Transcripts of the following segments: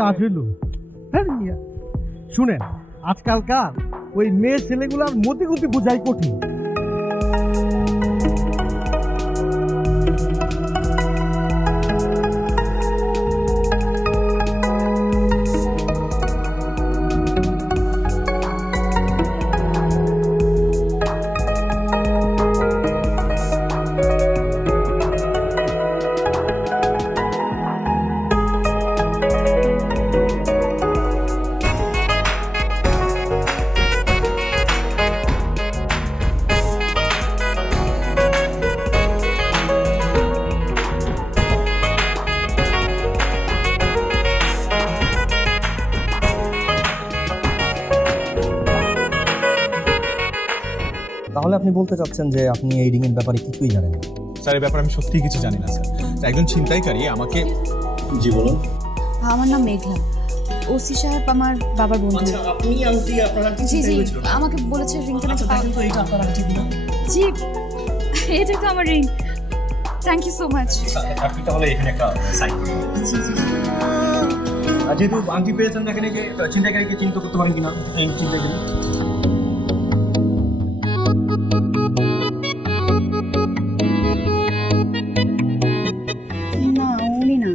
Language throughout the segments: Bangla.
কাজ হইল। হ্যাঁ মিয়া, শুনেন আজকালকার ওই মেয়ে ছেলেগুলার মতিগতি বোঝাই কঠিন। তাহলে আপনি বলতে চাচ্ছেন যে আপনি এই রিং এর ব্যাপারে কিছুই জানেন না? স্যার এই ব্যাপারে আমি সত্যিই কিছু জানি না স্যার। একজন ছিনতাইকারী আমাকে। জি বলুন। আমার নাম মেঘলা। ওসি সাহেব আমার বাবার বন্ধু। আপনি আন্টি আপনারা জি জি, আমাকে বলেছে রিংটা নাকি পাওয়া। তো এটা আপনার আন্টি দিন। জি, এটা তো আমার ring. Thank you so much. আপনি তাহলে এখানে একটা সাইন করুন। জি জি। আর যেহেতু আন্টি পেয়েছেন এখানে যে ছিনতাইকারীকে চিহ্নিত করতে পারেন কিনা এই ছিনতাইকারী? না, উনি না।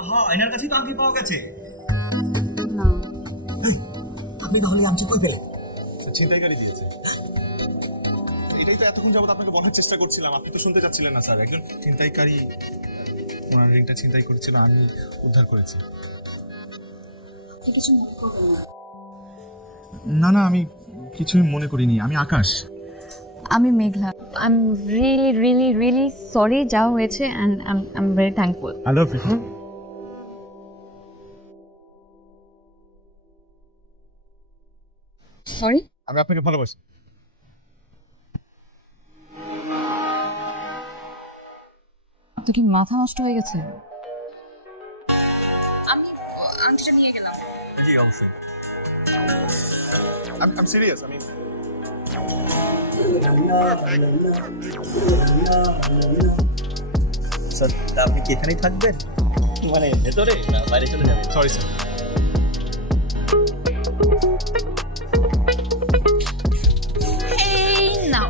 আহা, এনার কাছেই তো আন্টি পাওয়া গেছে। না। আপনি তাহলে আন্টি কই পেলেন? ছিনতাইকারী দিয়েছে। এটাই তো এতক্ষণ যাবত আপনাকে বলার চেষ্টা করছিলাম, আপনি তো শুনতে চাচ্ছিলেন না স্যার। একজন ছিনতাইকারী ওনার রিংটা ছিনতাই করেছিল, আমি উদ্ধার করেছি। আপনি কিছু মনে করবেন না। না না, আমি কিছুই মনে করিনি। আমি আকাশ। আমি Meghla. I am really really really sorry যা হয়েছে and I am very thankful. I love you. Sorry? আমি আপনাকে ভালোবাসি। তো কি মাথা নষ্ট হয়ে গেছে? আমি আংটিটা নিয়ে গেলাম। জি অবশ্যই। আমি সিরিয়াস। আমি স্যার আপনি কি এখানেই থাকবেন? মানে ভেতরে না বাইরে চলে যাবেন? Sorry sir. এই নাও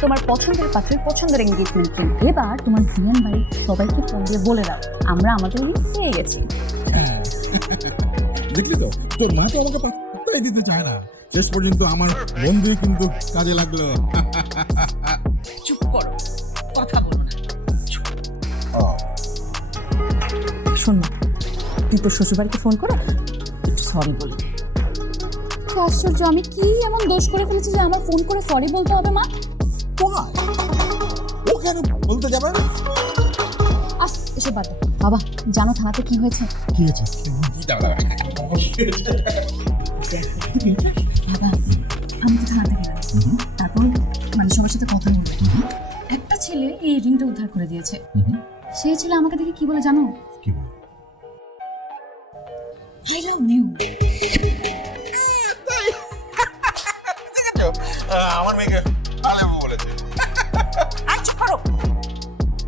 তোমার পছন্দের পাত্রের পছন্দের এনগেজমেন্ট রিং। এবার তোমার ভিয়ান বাড়ির সবাইকে ফোন দিয়ে বলে দাও আমরা আমাদের রিং পেয়ে গেছি। দেখলি তো, তোর মা তো আমাকে পাত্তাই দিতে চায় না। শেষ পর্যন্ত আমার বন্ধুই কিন্তু কাজে লাগলো। চুপ করো, কথা বলো না। শোন না, তুই তোর শ্বশুরবাড়িকে ফোন করে একটু সরি বলে দে। কি আশ্চর্য, আমি কি এমন দোষ করে ফেলেছি যে আমার ফোন করে সরি বলতে হবে মা? ও কেন বলতে যাবে না? আস এসব বাদ দাও। বাবা জানো থানাতে কি হয়েছে? কি হয়েছে? বাবা আমি তো থানাতে গেলাম, তারপর মানে সবার সাথে কথা বললাম। একটা ছেলে এই রিংটা উদ্ধার করে দিয়েছে। সেই ছেলে আমাকে দেখে কি বলে জানো? কি বল? I love you. আমার মেয়েকে আলেমু বলেছে। আর চুপ করো।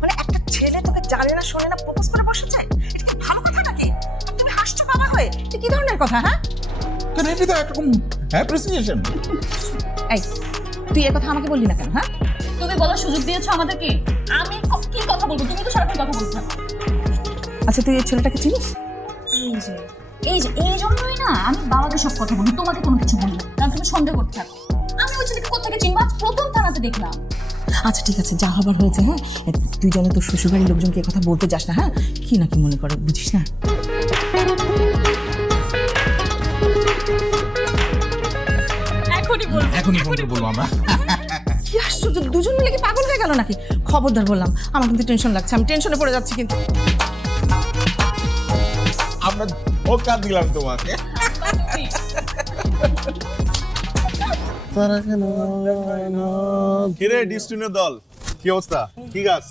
মানে একটা ছেলে তোকে জানে না শোনে না প্রপোজ করে বসেছে, এটা কি ভালো কথা নাকি? আর তুমি হাসছো বাবা হয়ে, এটা কি ধরনের কথা? হ্যাঁ তো এটা তো একরকম অ্যাপ্রিসিয়েশন। এই তুই এ কথা আমাকে বললি না কেন? হ্যাঁ তুমি বলার সুযোগ দিয়েছো আমাদেরকে। আমি কি কথা বলবো? তুমি তো সারাক্ষণ কথা বলছো। আচ্ছা তুই এই ছেলেটাকে চিনিস? এই জন্যই না আমি বাবাকে সব কথা বলি, তোমাকে কোনো কিছু বলি না, কারণ তুমি সন্দেহ করতে থাকো। আমি ওই ছেলেকে কোথা থেকে চিনবো? আজ প্রথম থানাতে দেখলাম। আচ্ছা ঠিক আছে, যা হবার হয়েছে। হ্যাঁ তুই যেন তোর শ্বশুরবাড়ির লোকজনকে এ কথা বলতে যাস না। হ্যাঁ কি না কি মনে করে বুঝিস না? এখনই ফোন করে বলবো আমরা। কি আশ্চর্য, দুজন মিলে কি পাগল হয়ে গেল নাকি? খবরদার বললাম, আমার কিন্তু টেনশন লাগছে, আমি টেনশনে পড়ে যাচ্ছি কিন্তু। আমরা ধোকা দিলাম তোমাকে। কিরে ডিস্ট্রিনের দল, কি অবস্থা? কি গাছ?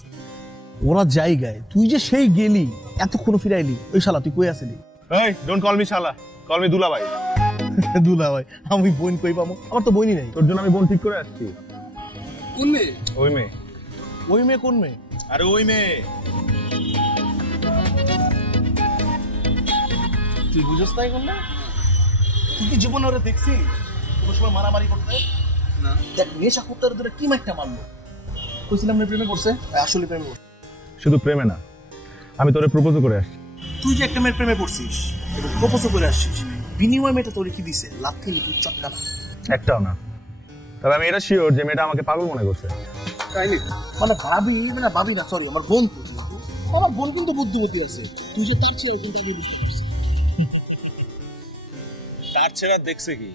ওরা জায়গায় তুই যে সেই গেলি এতক্ষণ ফিরাইলি, ওই শালা তুই কই আসলি? এই ডোন্ট কল মি শালা, কল মি দুলাভাই। দুলা ভাই আমি বোন কই পাবো? আমার তো বোনই নাই। তোর জন্য আমি বোন ঠিক করে আসছি। কোন মেয়ে? ওই মেয়ে। ওই মেয়ে কোন মেয়ে? আরে ওই মেয়ে। তুই বুঝছ তাই কোন না? তুই কি জীবনে ওরা দেখছিস কোনো সময় মারামারি করতে? না। দেখ নেশা করতে ধরে কি মাইকটা মারলো, কইছিলাম না প্রেমে পড়ছে, আসলে প্রেমে পড়ছে। শুধু প্রেমে না, আমি তোরে প্রপোজও করে আসছি। তুই যে একটা মেয়ের প্রেমে পড়ছিস এবং প্রপোজও করে আসছিস, বিনিময় মেয়েটা তোরে কি দিছে? লাথি নিবি চটকা না? একটাও না। তবে আমি এটা শিওর যে মেয়েটা আমাকে পাগল মনে করছে। মানে ভাবি না সরি, আমার বোন তো, আমার বোন কিন্তু বুদ্ধিমতী আছে, তুই যে তার ছেলে কিন্তু আমি বিশ্বাস করছি। তার ছেড়া দেখছে কি?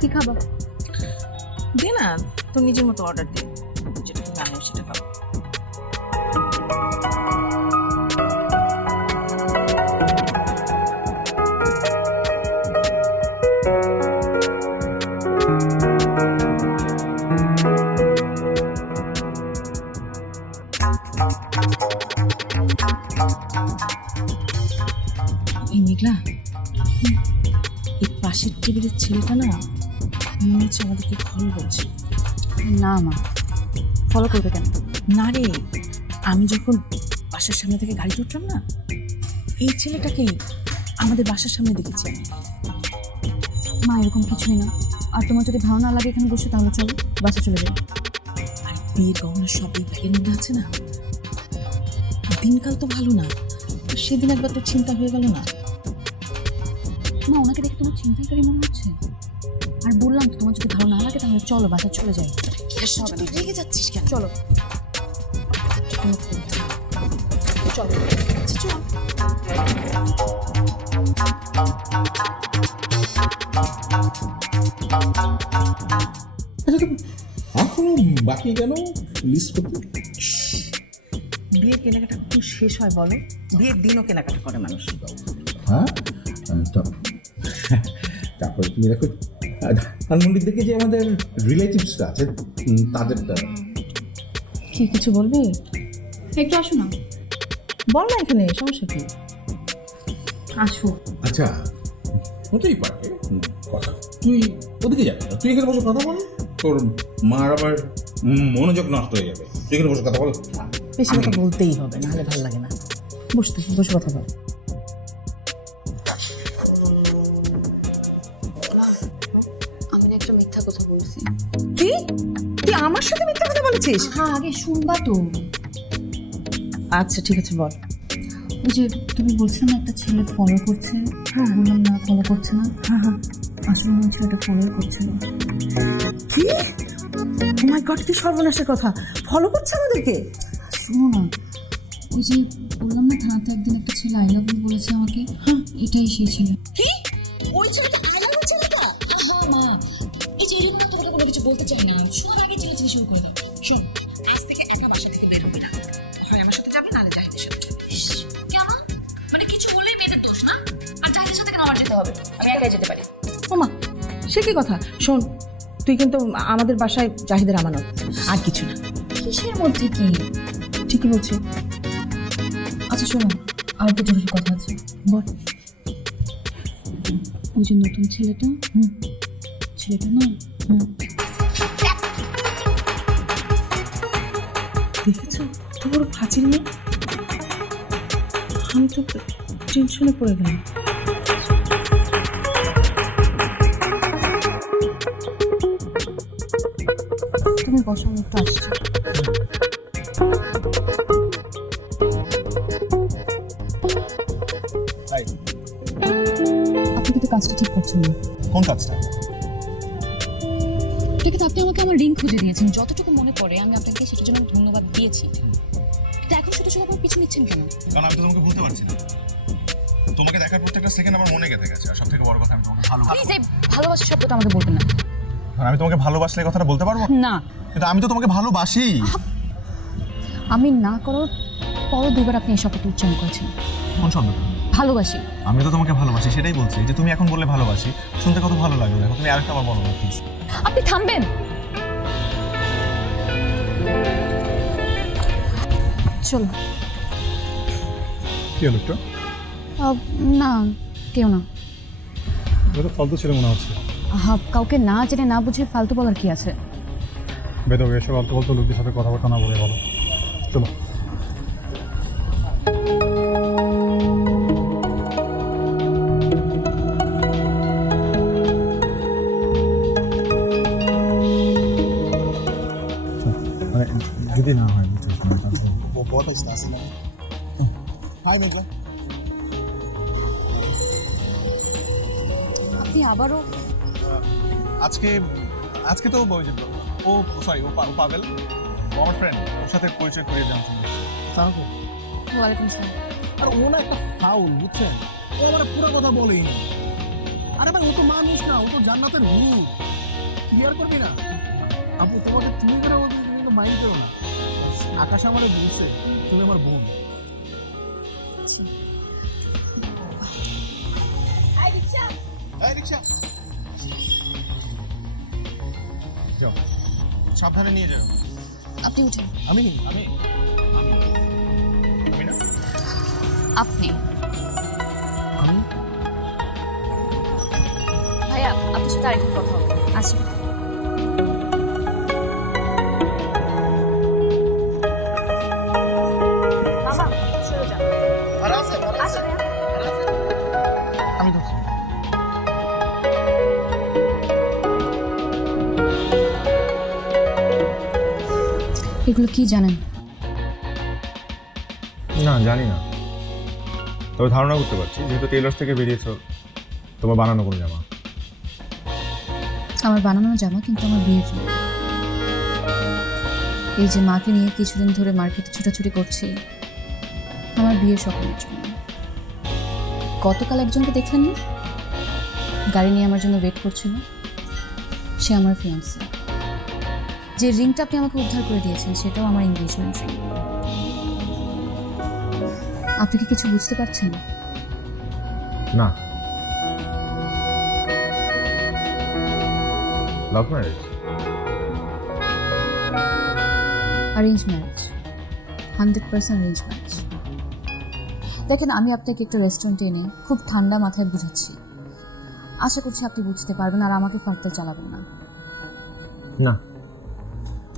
কি খাবা? দে না, তোর নিজের মতো অর্ডার দে, যেটা তুমি আনো সেটা খাবো। এই মেঘলা, এই পাশের টেবিলের ছেলেটা না মনে হচ্ছে আমাদেরকে ফলো করছে। না মা, ফলো করবে কেন? না রে, আমি যখন বাসার সামনে থেকে গাড়িতে উঠলাম না, এই ছেলেটাকেই আমাদের বাসার সামনে দেখেছি আমি। মা এরকম কিছুই না। আর তোমার যদি ভালো না লাগে এখানে বসে, তাহলে চলো বাসে চলে যাই। আর বিয়ের গহনা সব এই ব্যাগের মধ্যে আছে না। দিনকাল তো ভালো না, সেদিন একবার তো চিন্তা হয়ে গেল না। মা ওনাকে দেখে তোমার চিন্তাকারী মনে হচ্ছে। আর বললাম তো, তোমার যদি ভালো না লাগে তাহলে চলো বাসে চলে যাই। তুই রেগে যাচ্ছিস কেন? চলো চলো, আচ্ছা, চল। এখনো বাকি কেন লিস্ট করতে? বিয়ের কেনাকাটা কখন শেষ হয় বলো? বিয়ের দিনও কেনাকাটা করে মানুষ। হ্যাঁ, তারপরে তুমি দেখো ধানমন্ডির দিকে যে আমাদের রিলেটিভসরা আছে তাদেরটা। কি কিছু বলবি? একটু আসো না। বল না, এখানে সমস্যা কি? আসো। আচ্ছা, হতেই পারে কথা, তুই ওদিকে যাবি না, তুই এখানে বসে কথা বল, তোর মার আবার মনোযোগ নষ্ট হয়ে যাবে। তুই এখানে বসে কথা বল। বেশি কথা বলতেই হবে, নাহলে ভালো লাগে না। বসে কথা বল। আমি একটা মিথ্যা কথা বলছি। কি? তুই আমার সাথে মিথ্যা কথা বলেছিস? হ্যাঁ, আগে শুনবা তো। আচ্ছা ঠিক আছে, বল। ওই যে তুমি বলছিলে না একটা ছেলে ফলো করছে, বললাম না ফলো করছে না। আসলে মনে হচ্ছে এটা ফলো করছে না। কি? ও মাই গড, কি সর্বনাশের কথা! ফলো করছে আমাদেরকে? শোনো না, ওই যে বললাম না থানাতে একদিন একটা ছেলে আই লাভ ইউ বলেছে আমাকে, এটাই সেই ছেলে। কি? ওই ছেলেটা আই লাভ ইউ ছেলেটা? হ্যাঁ মা, এই যে এরকম তোমাকে কোনো কিছু বলতে চাই না, শোনার আগে ছেলে ছেলে শুরু করে দাও। শোন, আজ থেকে একা বাসা থেকে বের হবি না, হয় আমার সাথে যাবি নাহলে জাহিদের সাথে যাবি। কেন? মানে কিছু বললেই মেয়েদের দোষ না? আর জাহিদের সাথে কেন আমার যেতে হবে? আমি একাই যেতে পারি। ওমা, সে কি কথা? শোন, তুই কিন্তু আমাদের বাসায় জাহিদের আমানত, আর কিছু না। কিসের মধ্যে কি? ঠিকই বলছি। আচ্ছা শোনো, আর একটা জরুরি কথা আছে। বল। ওই যে নতুন ছেলেটা, ছেলেটা না এত দেখেছো তো বড় ফাঁচির মেয়ে, আমি তো টেনশনে পড়ে গেলাম। তুমি বসো, আমি একটু আসছি। আপনি কিন্তু কাজটা ঠিক করছেন না। কোন কাজটা? ঠিক আছে, আপনি আমাকে আমার রিং খুঁজে দিয়েছেন, যতটুকু মনে পড়ে আমি আপনাকে সেটার জন্য ধন্যবাদ দিয়েছি, কিন্তু এখন শুধু শুধু আপনার পিছু নিচ্ছেন কেন? কারণ আমি তো তোমাকে ভুলতে পারছি না। তোমাকে দেখার প্রত্যেকটা সেকেন্ড আমার মনে গেঁথে গেছে। আর সব থেকে বড় কথা, আমি তোমাকে ভালোবাসি। প্লিজ এই ভালোবাসা শব্দটা আমাকে বলবেন না। আর আমি তোমাকে ভালোবাসলে এই কথাটা বলতে পারবো? না, কিন্তু আমি তো তোমাকে ভালোবাসি। আমি না করার পরও দুবার আপনি এই শব্দটা উচ্চারণ করেছেন। কোন শব্দটা? ভালোবাসি। আমি তো তোমাকে ভালোবাসি, সেটাই বলছি। যে তুমি এখন বললে ভালোবাসি, শুনতে কত ভালো লাগলো। দেখো তুমি আরেকটা আবার বলো না প্লিজ। আপনি থামবেন? চলো। কি হলো একটু? না, কেউ না। এটা ফালতু ছিল মনে হচ্ছে। কাউকে না জেনে না বুঝে ফালতু বলার কি আছে? বেদবে এসব ফালতু ফালতু লোকদের সাথে কথাবার্তা না বলে বলো। চলো। মানে যদি না হয় वो बहुत अच्छा है ना। हाय मेघा, আপনি আবারও আজকে আজকে তো ওই যে ও সরি ও পাবেল, ও আমার ফ্রেন্ড, ওর সাথে পরিচয় করিয়ে দেওয়ার জন্য। साहब ওয়ালাইকুম আসসালাম। আর ও না একটা ফাউল, বুঝছেন? ও আমার পুরো কথা বলেই না। আরে ভাই, ও তো মানুষ না, ও তো জান্নাতের হুর। ক্লিয়ার করবি না? আপু তোমাকে তুমি করে বলতে, তুমি তো মাইন্ড করো না। আকাশ আমারে বলছে তুমি আমার বোন। এই রিকশা, যাও, সাবধানে নিয়ে যাও। আপনি উঠেন। আমি আমি আমি আমি না আপনি আমি ভাইয়া, আপনার সাথে আরেকটু কথা হবে। আসুন। আমি তো এগুলো কি জানেন? না, জানি না, তবে ধারণা করতে পারছি যেহেতু টেইলার্স থেকে বেরিয়েছো, তোমার বানানো কোনো জামা। আমার বানানো জামা, কিন্তু আমার বিয়ের জন্য। এই যে মাকে নিয়ে কিছুদিন ধরে মার্কেটে ছুটাছুটি করছি, আমার বিয়ের স্বপ্নের জন্য। গতকাল একজনকে দেখলেন না, গাড়ি নিয়ে আমার জন্য ওয়েট করছিল, সে আমার ফিয়ান্সে। যে রিংটা আপনি আমাকে উদ্ধার করে দিয়েছেন, সেটাও আমার এনগেজমেন্ট রিং। আপনি কি কিছু বুঝতে পারছেন? না, love marriage? Arrange marriage, 100% arrange marriage. দেখেন, আমি আপনাকে একটা রেস্টুরেন্টে এনে খুব ঠান্ডা মাথায় বুঝাচ্ছি, আশা করছি আপনি বুঝতে পারবেন আর আমাকে ফালতু চালাবেন না। না,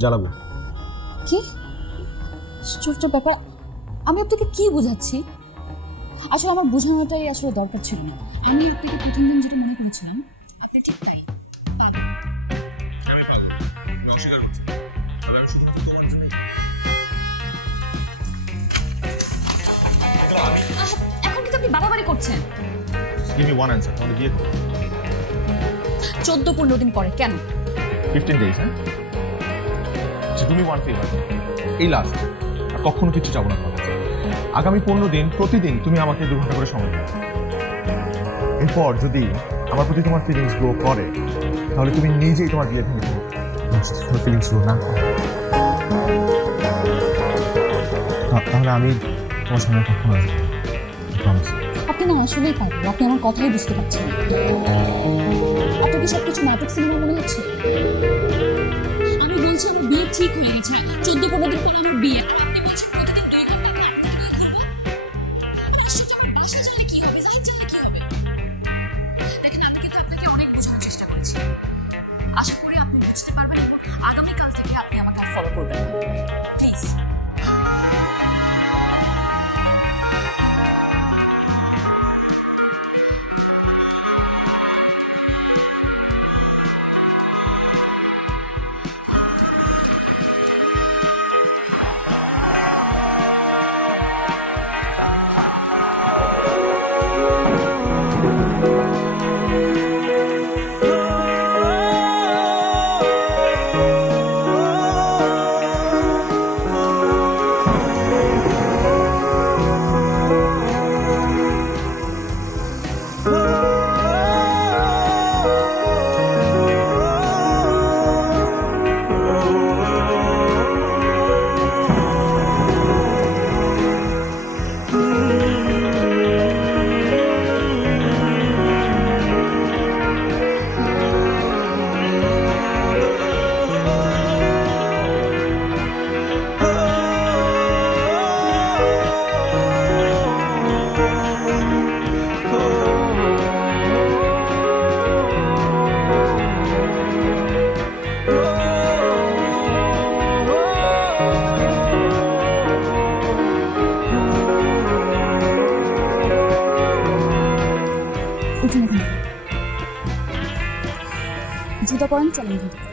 জ্বালাবো। কি আশ্চর্য ব্যাপার! আমি আপনাকে কি বুঝাচ্ছি? আসলে আমার বোঝানোটাই আসলে দরকার ছিল না। আমি আপনাকে প্রথম দিন যেটা মনে করেছিলাম, আপনি ঠিক তাই। আমি পাবো, অস্বীকার করছি। তবে আমি শুধু তোমার জন্যই। এখন কিন্তু আপনি বাড়াবাড়ি করছেন। গিভ মি ওয়ান অ্যানসার, তোমাদের বিয়ে করো 14-15 দিন পরে। কেন? 15 ডেজ। হ্যাঁ, তুমি ওয়ান ফেভার, এই লাস্ট, আর কখনো কিছু চাবো না তোমার কাছে। আগামী 15 দিন প্রতিদিন তুমি আমাকে 2 ঘন্টা করে সময় দাও। এরপর যদি আমার প্রতি তোমার ফিলিংস গ্রো করে, তাহলে তুমি নিজেই তোমার বিয়ে ভেঙে দেবো। তোমার ফিলিংস গ্রো না করে, তাহলে আমি তোমার সামনে কখনো আসবো না। প্রমিস। আপনি না আসলেই পারবেন, আপনি আমার কথাই বুঝতে পারছেন না। আপনাকে সবকিছু নাটক সিনেমা মনে হচ্ছে? আমি বলছি আমার বিয়ে ঠিক হয়ে গেছে, 14-15 দিন পর আমার বিয়ে, আর আপনি বলছেন প্রতিদিন 2 ঘন্টা করে আপনাকে বিয়ে করবো। আমার আশ্চর্য, আমার বাসায় জানলে কি হবে, জাহিদ জানলে কি হবে? দেখেন, আমি কিন্তু আপনাকে অনেক বোঝানোর চেষ্টা করেছি, আশা করি আপনি বুঝতে পারবেন এবং আগামীকাল থেকে আপনি আমাকে আর ফলো করবেন না, প্লিজ। জুতো পরেন, চলেন এখান থেকে।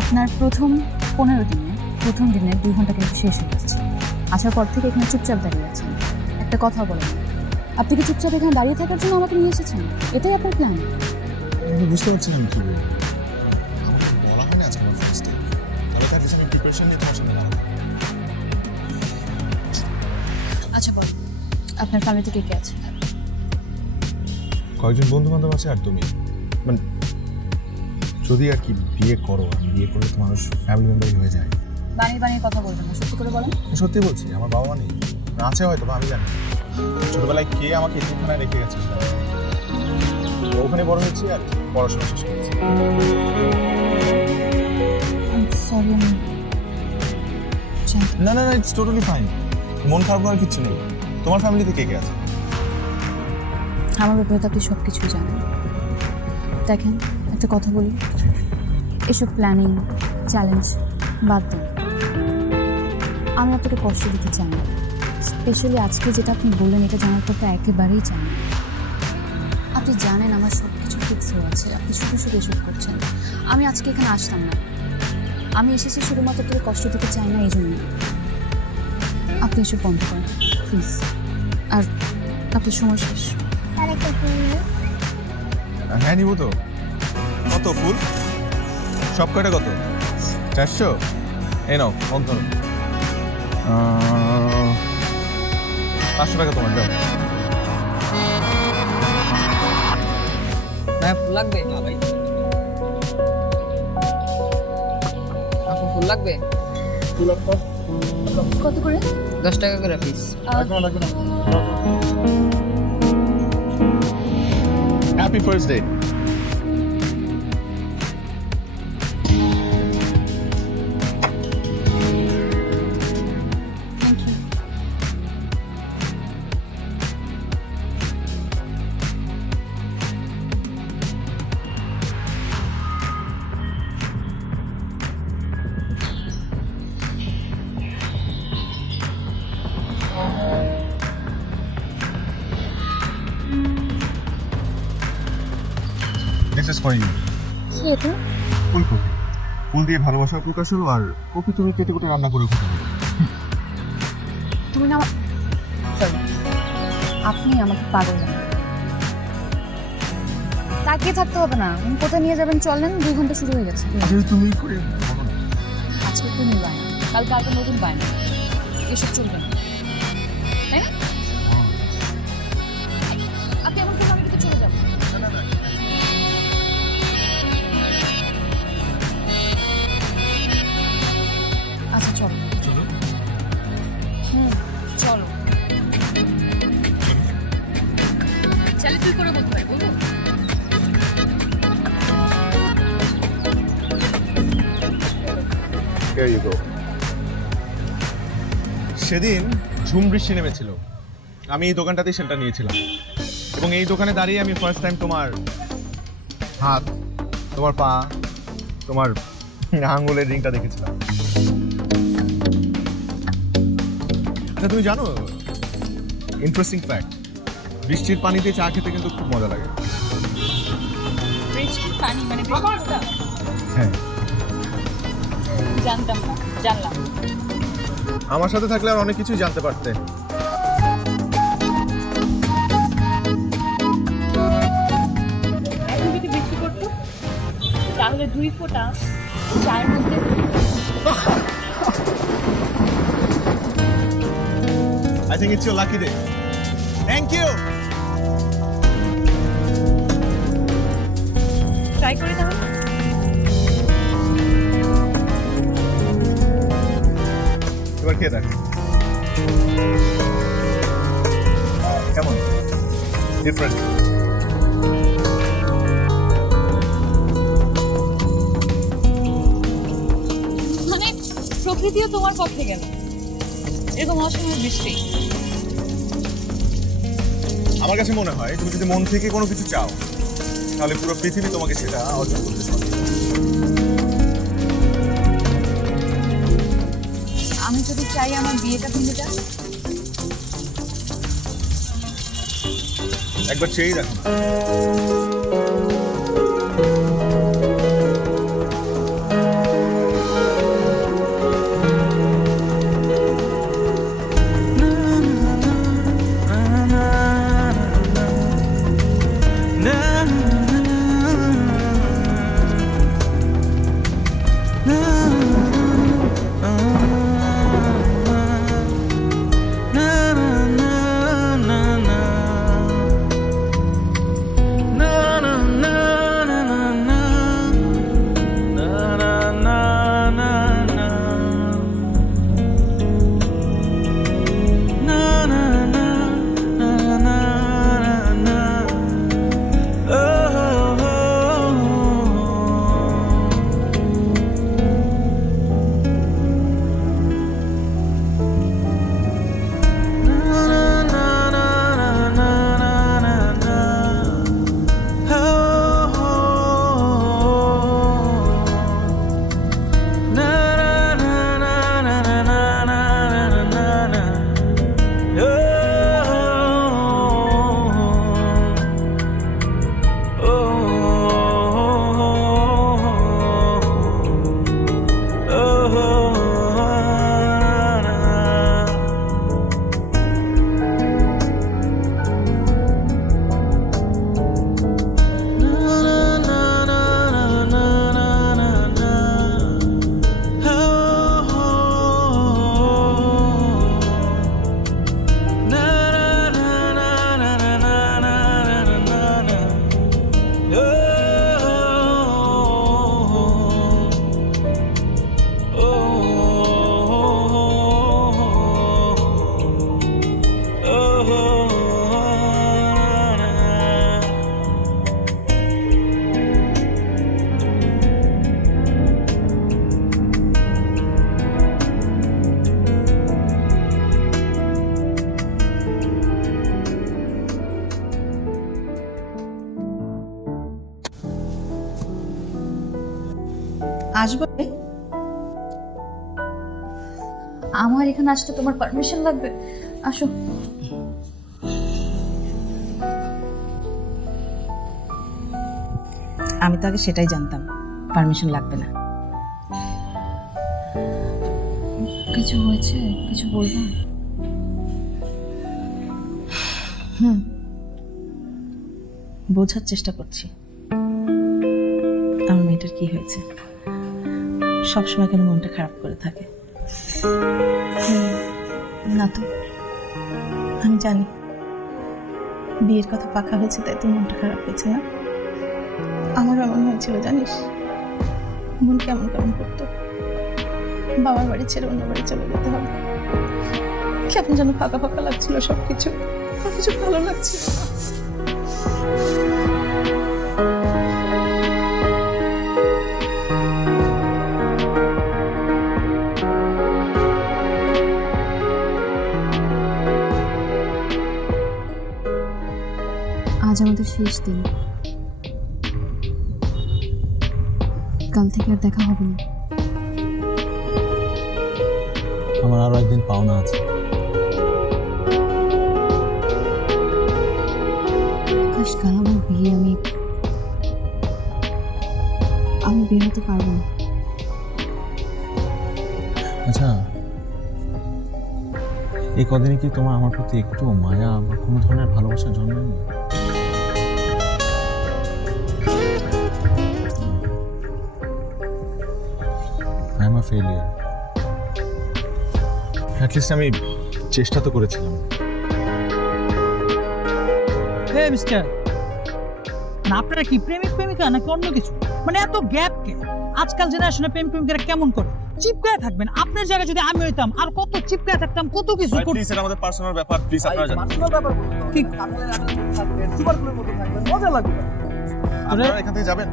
আপনার প্রথম 15 দিনে প্রথম দিনের 2 ঘন্টা কিন্তু শেষ হয়ে যাচ্ছে। আসার পর থেকে এখানে চুপচাপ দাঁড়িয়ে আছেন, একটা কথা বলেন। আপনি কি চুপচাপ এখানে দাঁড়িয়ে থাকার জন্য আমাকে নিয়ে এসেছেন? এটাই আপনার প্ল্যান? আমি বুঝতে পারছি না আমি কি বলবো। আমাকে বলা হয় না আজকে আমার ফার্স্ট ডে, তাহলে তার আমি প্রিপারেশন নিয়ে তোমার সাথে দাঁড়াবো। আচ্ছা বল, আপনার ফ্যামিলিতে কে কে আছে? কয়েকজন বন্ধু বান্ধব আছে আর তুমি, মানে যদি আর কি বিয়ে করো, আমি বিয়ে করলে তো মানুষ ফ্যামিলি মেম্বারই হয়ে যায়। বানিয়ে বানিয়ে কথা বলবেন না, সত্যি করে বলেন। আমি সত্যি বলছি, আমার বাবা মা নেই, আছে হয়তো বা আমি জানি না। ছোটবেলায় কে আমাকে এতিমখানায় রেখে গেছে সেটা আমি জানি না। ওখানে বড় হয়েছি আর পড়াশোনা শেষ করেছি। সরি, আমি না না না, ইটস টোটালি ফাইন, মন খারাপ করার কিছু নেই। তোমার ফ্যামিলিতে কে কে আছে? আমার ব্যাপারে তো আপনি সব কিছুই জানেন। দেখেন, একটা কথা বলি, এসব প্ল্যানিং চ্যালেঞ্জ বাদ দিন। আমি আপনাকে কষ্ট দিতে চাই না, স্পেশালি আজকে যেটা আপনি বললেন এটা জানার পর তো একেবারেই চাই না। আপনি জানেন আমার সব কিছু ফিক্স হয়ে আছে, আপনি শুধু শুধু এসব করছেন। আমি আজকে এখানে আসতাম না, আমি এসেছি শুধুমাত্র তোকে কষ্ট দিতে চাই না এই জন্য। আপনি এসব বন্ধ করেন প্লিজ, আর আপনার সময় শেষ। হ্যাঁ নিব তো। কত ফুল? সব কয়টা কত? 400? এই নাও, ফোন ধরো। 500 টাকা তোমার, যাও। ফুল লাগবে না ভাই? আপু ফুল লাগবে? কত করে? 10 টাকা করে piece. Happy first day. This is for you. সেটা ফুলকপি। ফুল দিয়ে ভালোবাসার প্রকাশ হলো, আর কপি তুমি কেটে কেটে রান্না করে খেতে পারো। তুমি না সরি, আপনি আমাকে পাগল না। তাকিয়ে থাকতে হবে না, আমি কোথায় নিয়ে যাবেন চলেন, 2 ঘন্টা শুরু হয়ে গেছে। তুমি করে বলো না। আজকে তুমি বায়না, কালকে আগে নতুন বায়না, এসব চলবে না, তাই না? আপনি এমন করলে আমি কিন্তু চলে যাবো। আচ্ছা চলো। চলো। চালে তুই করে বলতে পারি, বলবো? Here you go. সেদিন ঝুম বৃষ্টি নেমেছিল, আমি এই দোকানটাতেই সেলটা নিয়েছিলাম, এবং এই দোকানে দাঁড়িয়ে আমি ফার্স্ট টাইম তোমার হাত, তোমার পা, তোমার আঙ্গুলের রিংটা দেখেছিলাম। আচ্ছা তুমি জানো, ইন্টারেস্টিং ফ্যাক্ট, বৃষ্টির পানিতে চা খেতে কিন্তু খুব মজা লাগে। বৃষ্টির পানি মানে বৃষ্টিটা? হ্যাঁ, জানতাম না, জানলাম। আমার সাথে থাকলে আর অনেক কিছুই জানতে পারতে। এখন যদি বৃষ্টি করতো তাহলে 2 ফোঁটা চায়ের মধ্যে I think it's your lucky day. Thank you. Try করে তাহলে। এবার খেয়ে দেখ কেমন, ডিফারেন্ট। মানে প্রকৃতিও তোমার পক্ষে গেল, এরকম অসময় বৃষ্টি। আমার কাছে মনে হয় তুমি যদি মন থেকে কোনো কিছু চাও তাহলে পুরো পৃথিবী তোমাকে সেটা অর্জন করতে সক্ষম। আমি যদি চাই আমার বিয়েটা ভেঙে যাক, একবার চেয়েই দেখো না। আসবে? আমার এখানে আসতে তোমার পারমিশন লাগবে? আসো। আমি তো আগে সেটাই জানতাম, পারমিশন লাগবে না। কিছু হয়েছে? কিছু বলবো? বোঝার চেষ্টা করছি আমার মেয়েটার কি হয়েছে, সবসময় কেন মনটা খারাপ করে থাকে। না তো। আমি জানি বিয়ের কথা পাকা হয়েছে তাই তো মনটা খারাপ হয়েছে না? আমার এমন হয়েছিল জানিস, মন কেমন কেমন করতো, বাবার বাড়ি ছেড়ে অন্য বাড়ি চলে যেতে হবে, কেমন যেন ফাঁকা ফাঁকা লাগছিল, সবকিছু আর কিছু ভালো লাগছিল না। আজ আমাদের শেষ দিন, কাল থেকে আর দেখা হবে না। আমার আরো একদিন পাওনা আছে। আকাশ, কাল আমার বিয়ে, আমি বের হতে পারবো না। আচ্ছা, এই কদিনে কি তোমার আমার প্রতি একটু মায়া বা কোনো ধরনের ভালোবাসা জন্মায়নি? I am a failure. At least আমি চেষ্টা তো করেছিলাম। হে মিস্টার, আপনারা কি প্রেমিক প্রেমিকা নাকি অন্য কিছু? মানে এত গ্যাপ কে? আজকাল জেনারেশনে প্রেমিক প্রেমিকারা কেমন করে? চিপকায় থাকবেন। আপনার জায়গায় যদি আমি হইতাম আর কত চিপকায় থাকতাম, কত কিছু করতাম। প্লিজ, এটা আমাদের পার্সোনাল ব্যাপার, প্লিজ আপনারা জানেন। পার্সোনাল ব্যাপার ঠিক থাকবেন, সুপার কুলের মতো থাকবেন, মজা লাগবে। আপনারা এখান থেকে যাবেন।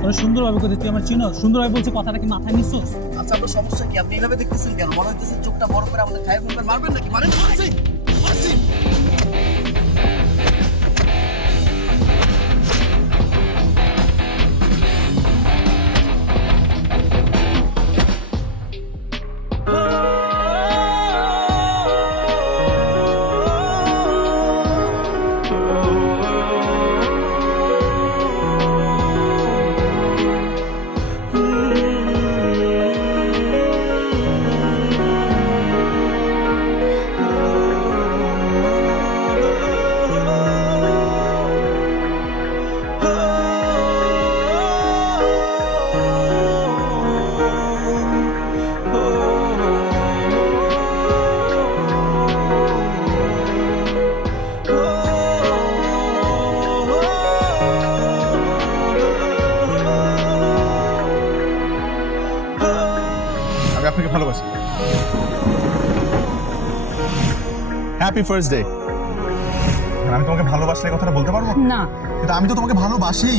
তোরা সুন্দরভাবে করে, তুই আমার চিনো, সুন্দরভাবে বলছে, কথাটা কি মাথায় নিচ্ছস? আচ্ছা, আপনার সমস্যা কি? আপনি এইভাবে দেখতেছেন কেন? মনে হইতেছে চোখটা বড় করে আমাদের খাই ফেলবেন, মারবেন নাকি? মারেন। Happy first day. আমি তোমাকে ভালোবাসলে কথাটা বলতে পারবো না কিন্তু আমি তো তোমাকে ভালোবাসি।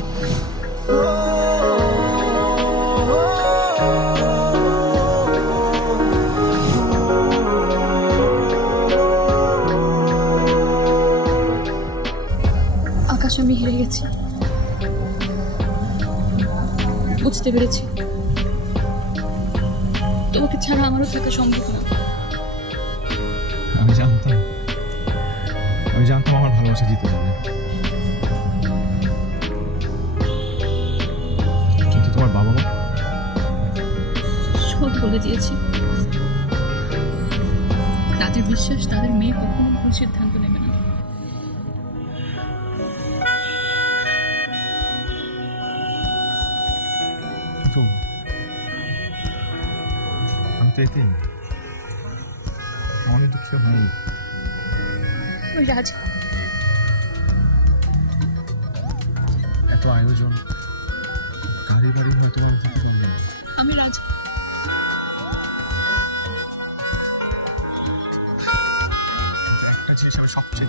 আকাশ, আমি হেরে গেছি, বুঝতে পেরেছি তোমাকে ছাড়া আমারও থাকা সম্ভব না। আমি জানতাম আমার ভালোবাসা জিতে যাবে, কিন্তু তোমার বাবা মা সব বলে দিয়েছি। তাদের বিশ্বাস তাদের মেয়ে কখনো ভুল সিদ্ধান্ত নেবে না। কিন্তু আমি তো এতে আমাদের তো কেউ নেই। ওই রাজ, এত আয়োজন, গাড়ি বাড়ি হয়তো আমি দিতে পারবো না। আমি রাজ, একটা জিনিস আমি সবচেয়ে